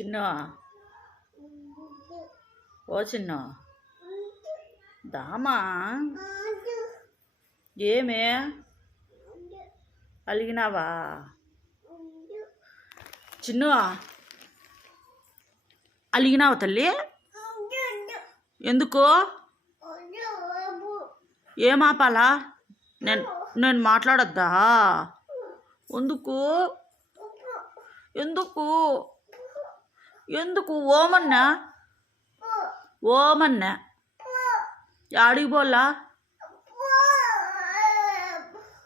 చిన్న ఓ చిన్న దామా? ఏమే? అలిగినావా? చిన్న అలిగినావు తల్లి? ఎందుకు? ఏం ఆపాలా? నేను నేను మాట్లాడొద్దా? ఎందుకు? ఎందుకు? ఎందుకు? ఓమన్నా? ఓమన్నా? యాడికి పోలా?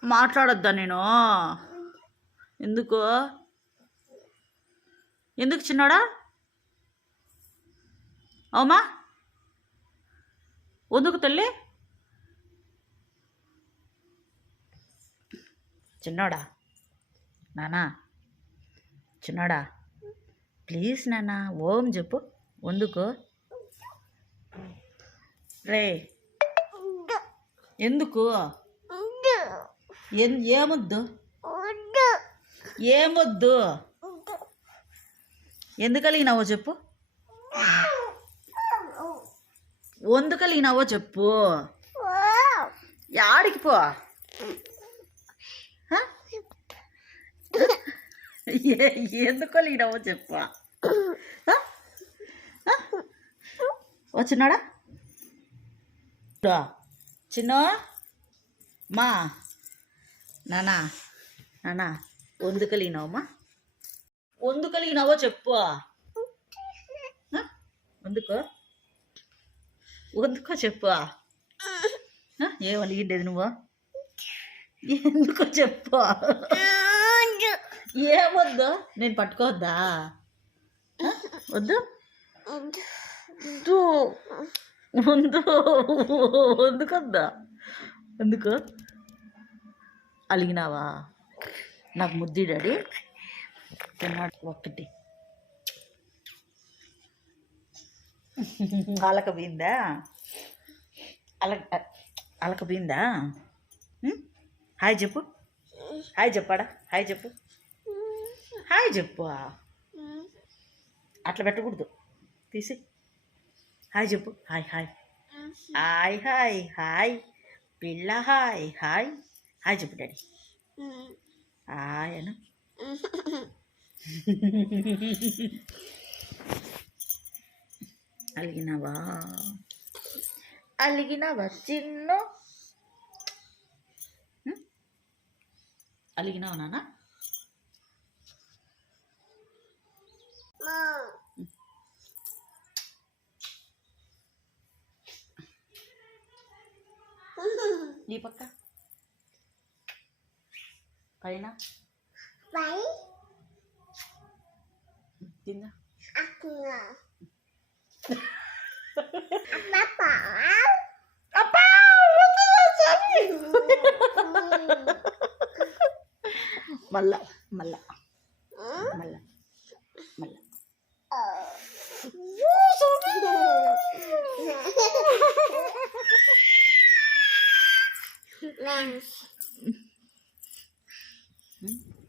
మాట్లాడొద్దా నేను? ఎందుకు? ఎందుకు చిన్నోడా? అవుమా? ఎందుకు తల్లి? చిన్నోడా? నానా? చిన్నోడా? ప్లీజ్ నాన్న ఓం చెప్పు ఎందుకు రే ఎందుకు? ఏమొద్దు? ఏమొద్దు? ఎందుకలిగినావో చెప్పు. వందుకలిగినావో చెప్పు. యాడికి పో. ఏ- ఎందుకో కలిగినావో చెప్పు. వచ్చినాడా చిన్న? మా? నానా? నానా? వందు కలిగినావమ్మా వందు కలిగినావో చెప్పు. వందుకో వందుకో చెప్పు. హ? ఏం నువ్వు? ఎందుకో చెప్పు. ఏమొద్దు నేను పట్టుకోవద్దా? వద్దు? ముందు ఎందుకొద్దా? ఎందుకు? అలిగినావా? నాకు ముద్ది డాడీ. తిన్నాడు. ఒక్కటి. అలక పోయిందా? అలక అలక పోయిందా? హాయ్ చెప్పు. హాయ్ చెప్పాడా? హాయ్ చెప్పు. హాయ్ చెప్పు. అట్లా పెట్టకూడదు. తీసి. హాయ్ చెప్పు. Hi hi. Hi hi hi. పిల్ల హాయ్ హాయ్. హాయ్ చెప్పు డాడీ. హాయ్ అను అలిగినావా? అలిగినావా చిన్ను? ఉం? అలిగినావా నాన్న? ఈ పక్క. పైన! వద్దురా స్వామి. మళ్ళా మళ్ళా. మళ్ళా మళ్ళా. Lunch. Hmm?